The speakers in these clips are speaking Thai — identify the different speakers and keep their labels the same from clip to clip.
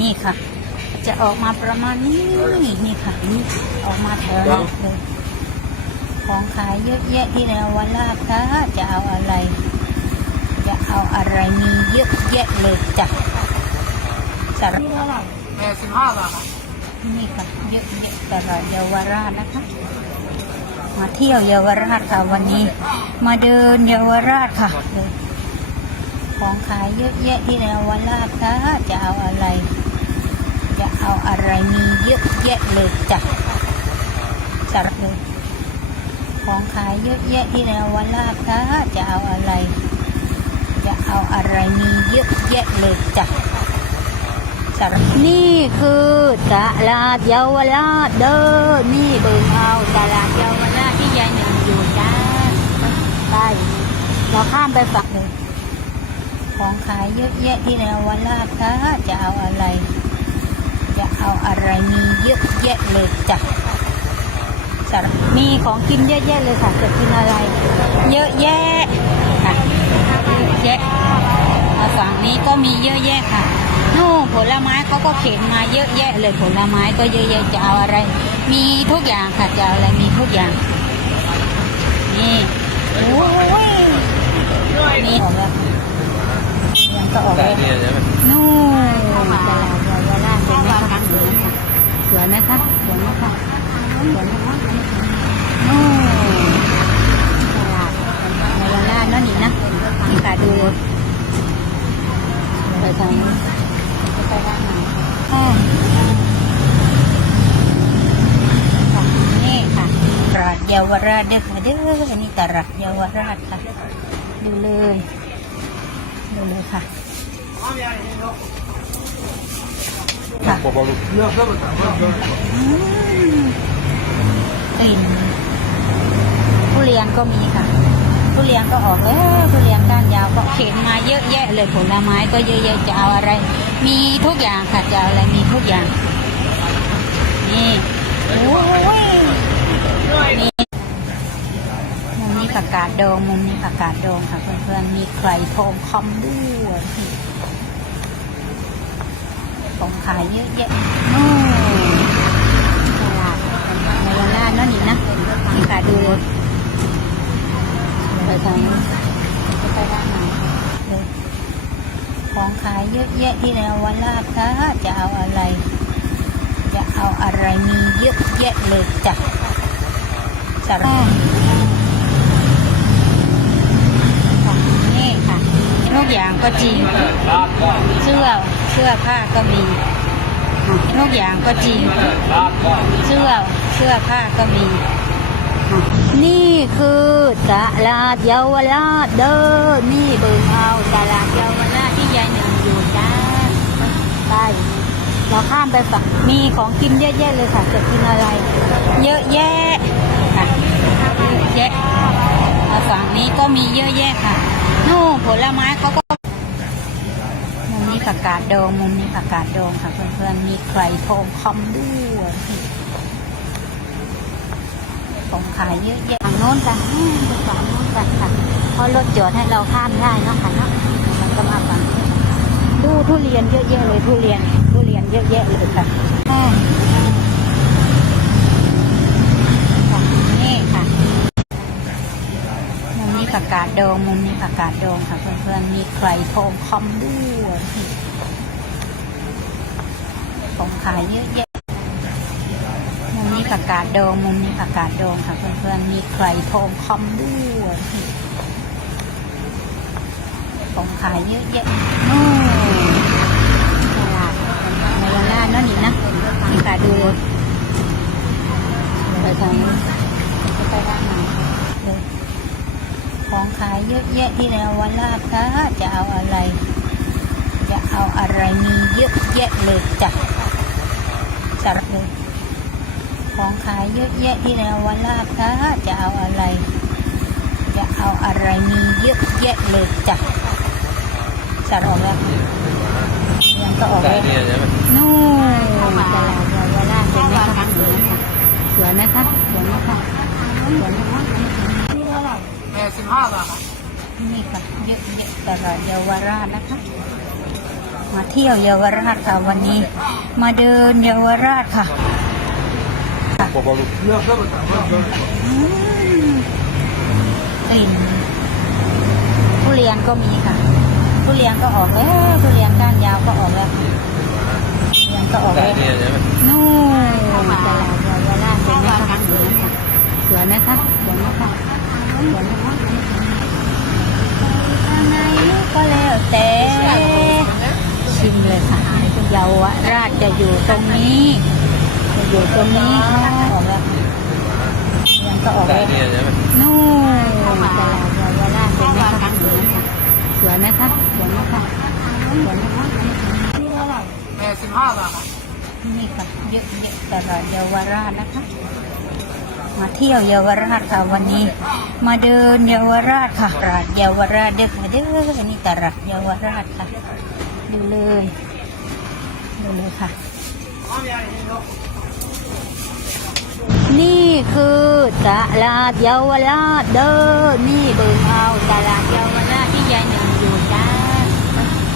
Speaker 1: นี่ค่ะ จะออกมาประมาณนี้นี่ค่ะนี่ออกมาแถวนี้เลยของขายเยอะแยะที่ในวลาบค่ะจะเอาอะไร จะเอาอะไรมีเยอะแยะเลยจ้ะสาร
Speaker 2: แปดสิบห้าบาทครับ
Speaker 1: นี่ค่ะเยอะแยะตลาดเยาวราชนะคะมาเที่ยวเยาวราชค่ะวันนี้ มาเดินเยาวราชค่ะเลยของขายเยอะแยะที่ในเยาวราชค่ะจะเอาอะไร จะเอาอะไรมีเยอะแยะเลยจ้ะสารเลยของขายเยอะแยะที่ในเยาวราชค่ะจะเอาอะไร จะเอาอะไรมีเยอะแยะเลยจ้ะนี่คือตลาดเยาวราชเด้อนี่เบิ่งเอาตลาดเยาวราชที่ยายหนึ่งอยู่จ้าไปเราข้ามไปฝั่งเลยของขายเยอะแยะที่ในเยาวราชค่ะจะเอาอะไร จะเอาอะไรมีเยอะแยะเลยจ้ะสารมีของกินเยอะแยะเลยค่ะจะกินอะไร เยอะแยะค่ะเยอะแยะเอาฝั่งนี้ก็มีเยอะแยะค่ะนู่นผลไม้เขาก็เข็นมาเยอะแยะเลยผลไม้ก็เยอะแยะจะเอาอะไร มีทุกอย่างค่ะจะเอาอะไรมีทุกอย่างนี่โอ้ยนี่ออกแล้วยังก็ออกแล้วนู่น สวยไหมคะสวยไหมคะสวยไหมคะนู่นตลาดเยาวราชเนั่นนี่นะนี่ค่ะดูไปทางไปด้านไหนอ่านี่ค่ะตลาดเยาวราชเด้อค่ะเด้อนี่ตลาดเยาวราชค่ะ ดูเลย ดูเลยค่ะ ค่ะอืมกลิ่นทุเรียนก็มีค่ะทุเรียนก็ออกแล้วทุเรียนก้านยาวก็เข็นมาเยอะแยะเลยผลไม้ก็เยอะแยะจะเอาอะไร มีทุกอย่างค่ะจะเอาอะไรมีทุกอย่าง นี่โอ้ยนี่มุมนี้ผักกาดดองมุมนี้ผักกาดดองค่ะเพื่อนๆมีไข่ทองคำด้วย ของขายเยอะแยะนู่นตลาดในวันหน้านั่นนี่นะนี่ค่ะดูไปทางไปด้านไหนเลยของขายเยอะแยะที่ในวันลาบค่ะจะเอาอะไร จะเอาอะไรมีเยอะแยะเลยจ้ะสารนี่ค่ะทุกอย่างก็จริงเสื้อ เสื้อผ้าก็มีทุกอย่างก็จริงเสื้อเสื้อผ้าก็มี นี่คือตลาดเยาวราชเด้อนี่เบิ่งเอาตลาดเยาวราชที่ยายหนึ่งอยู่จ้าไปเราข้ามไปฝั่งมีของกินเยอะแยะเลยค่ะจะกินอะไร เยอะแยะค่ะเยอะแยะเอาฝั่งนี้ก็มีเยอะแยะค่ะนู่นผลไม้เขาก็ ผักกาดดองมุมนี้ผักกาดดองค่ะเพื่อนๆ มีไข่ทองคำด้วยของขายเยอะแยะฝั่งโน้นกันอืมไปฝั่งโน้นกันค่ะ เพราะรถจอดให้เราข้ามได้เนาะค่ะเนาะมันก็มาฝั่งนี้ดูทุเรียนเยอะแยะเลยทุเรียน ทุเรียนเยอะแยะเลยค่ะอืมฝั่งนี้ค่ะ มุมนี้ผักกาดดอง มุมนี้ผักกาดดองค่ะเพื่อนๆ มีไข่ทองคำด้วย ของขายเยอะแยะมุมนี้ผักกาดดองมุมนี้ผักกาดดองค่ะเพื่อนๆมีไข่ทองคำด้วยของขายเยอะแยะนู่นตลาดในวันหน้านั่นนี่นะนี่ค่ะดูไปทางไปด้านไหนของขายเยอะแยะที่ในวันลาบค่ะจะเอาอะไร จะเอาอะไรมีเยอะแยะเลยจ้ะสารเลยของขายเยอะแยะที่ในวันลาบค่ะจะเอาอะไร จะเอาอะไรมีเยอะแยะเลยจ้ะสารออกแล้วยังก็ออกแล้วนู่นตลาดเยาวราชเห็นไหมคะสวยไหมคะสวยไหมคะสวยไหมคะสวยไหมคะ
Speaker 2: แปดสิบห้าบาทครับ
Speaker 1: นี่ค่ะเยอะแยะตลาดเยาวราชนะคะ มาเที่ยวเยาวราชค่ะวันนี้ มาเดินเยาวราชค่ะกลิ่นทุเรียนก็มีค่ะทุเรียนก็ออกแล้วทุเรียนก้านยาวก็ออกแล้วทุเรียนก็ออกแล้วนู่นตลาดเยาวราชเห็นไหมคะสวยไหมคะสวยไหมคะสวยไหมคะข้างในก็แล้วแต่ ชิมเลยค่ะเยาวราชจะอยู่ตรงนี้จะอยู่ตรงนี้ออกแล้วทุเรียนก็ออกแล้วนู่นตลาดเยาวราชเห็นไหมคะสวยไหมคะสวยไหมคะสวยไหมคะนี่เท่าไหร่
Speaker 2: แปดสิบห้าบาทครับ
Speaker 1: นี่ค่ะเยอะแยะตลาดเยาวราชนะคะมาเที่ยวเยาวราชค่ะวันนี้ มาเดินเยาวราชค่ะตลาดเยาวราชเด้อค่ะเด้อนี่ตลาดเยาวราชค่ะ ดูเลยดูเลยค่ะ นี่คือตลาดเยาวราชเด้อนี่เบิ่งเอาตลาดเยาวราชที่ยายหนึ่งอยู่จ้า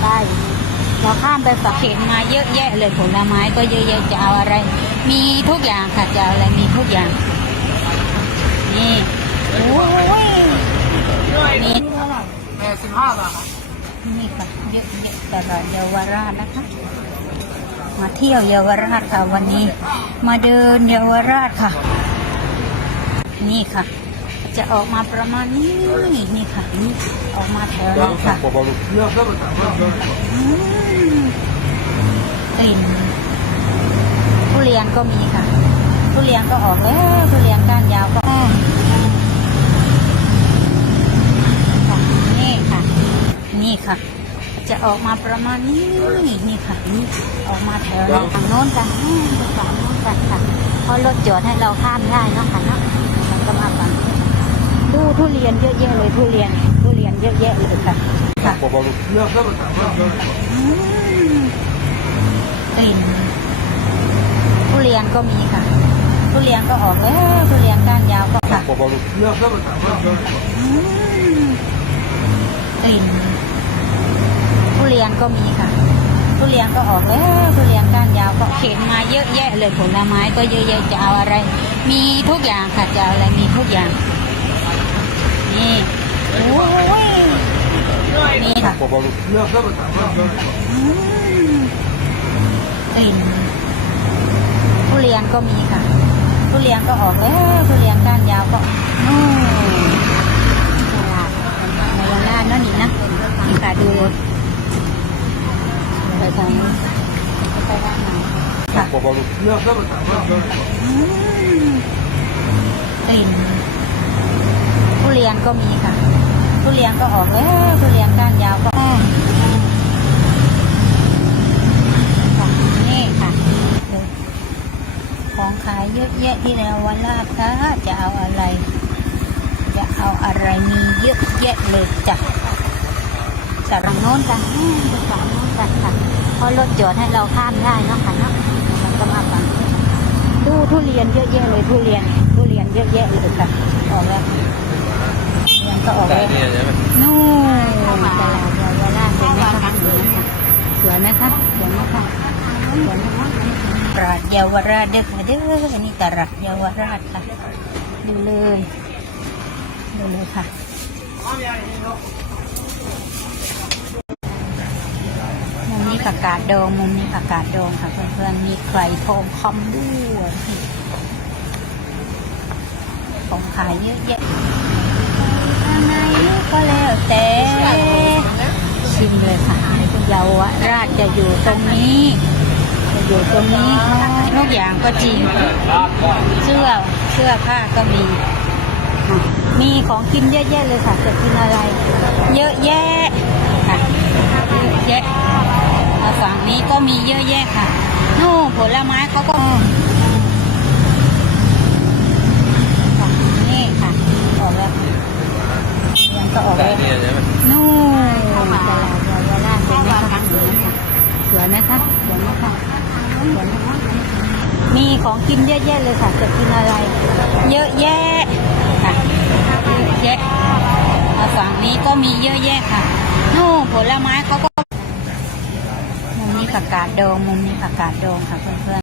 Speaker 1: ใต้เราข้ามไปฝักเข็นมาเยอะแยะเลยผลไม้ก็เยอะแยะจะเอาอะไร มีทุกอย่างค่ะจะเอาอะไรมีทุกอย่าง นี่โอ้ยนี่
Speaker 2: แปดสิบห้าบาทครับ
Speaker 1: นี่ค่ะเยอะแยะตลาดเยาวราชนะคะ มาเที่ยวเยาวราชค่ะวันนี้ มาเดินเยาวราชค่ะ นี่ค่ะ จะออกมาประมาณนี้นี่ค่ะนี่ออกมาแถวนี้ค่ะอืมกลิ่นทุเรียนก็มีค่ะทุเรียนก็ออกแล้วทุเรียนก้านยาวก็ออกค่ะนี่ค่ะ นี่ค่ะ จะออกมาประมาณนี้นี่ค่ะนี่ออกมาแถวนี้ฝั่งโน้นกันฝั่งโน้นกันค่ะเพราะรถจอดให้เราข้ามได้เนาะค่ะเนาะมันก็มาฝั่งดูทุเรียนเยอะแยะเลยทุเรียนทุเรียนเยอะแยะเลยค่ะค่ะอืมกลิ่นทุเรียนก็มีค่ะ ทุเรียนก็ออกแล้วทุเรียนก้านยาวก็ค่ะอืมกลิ่น ทุเรียนก็มีค่ะ ทุเรียนก็ออกแล้วทุเรียนก้านยาวก็เข็นมาเยอะแยะเลยผลไม้ก็เยอะแยะจะเอาอะไร มีทุกอย่างค่ะจะเอาอะไรมีทุกอย่าง นี่โอ้ยนี่ค่ะกลิ่นทุเรียนก็มีค่ะ ทุเรียนก็ออกแล้วทุเรียนก้านยาวก็นู่นตลาดเยาวราชนั่นนี่นะนี่ค่ะดูไปทางนี้ไปด้านในค่ะอืม กลิ่นทุเรียนก็มีค่ะ ทุเรียนก็ออกแล้วทุเรียนก้านยาวก็ออกนี่ค่ะของขายเยอะแยะที่ในวันลาบค่ะจะเอาอะไร จะเอาอะไรมีเยอะแยะเลยจ้ะจากฝั่งโน้นกันอืมไปฝั่งโน้นกันค่ะเพราะรถจอดให้เราข้ามได้เนาะค่ะเนาะ ก็มาฟังดูทุเรียนเยอะแยะเลยทุเรียน ทุเรียนเยอะแยะเลยค่ะออกแล้วก็ออกแล้วนู่นตลาดเยาวราชเห็นไหมคะสวยไหมคะสวยไหมคะสวยไหมคะตลาดเยาวราชเด้อค่ะเด้อนี่ตลาดเยาวราชค่ะดูเลยดูเลยค่ะมุมนี้ ผักกาดดองมุมนี้ผักกาดดองค่ะเพื่อนๆมีไข่ทองคำด้วยของขายเยอะแยะข้างในก็แล้วแต่ชิมเลยค่ะเยาวราชจะอยู่ตรงนี้ จะอยู่ตรงนี้ทุกอย่างก็จริง เสื้อเสื้อผ้าก็มี มีของกินเยอะแยะเลยค่ะจะกินอะไร เยอะแยะค่ะเยอะแยะเอาฝั่งนี้ก็ มีเยอะแยะค่ะนู่นผลไม้เขาก็นี้ค่ะออกแล้วยังก็ออกแล้วนู่นตลาดเยาวราชเห็นไหมคะสวยไหมคะสวยไหมคะสวยไหมคะมีของกินเยอะแยะเลยค่ะจะกินอะไร เยอะแยะค่ะเยอะแยะฝั่งนี้ก็มีเยอะแยะค่ะนู่นผลไม้เขาก็ ผักกาดดองมุมนี้ผักกาดดองค่ะเพื่อนๆ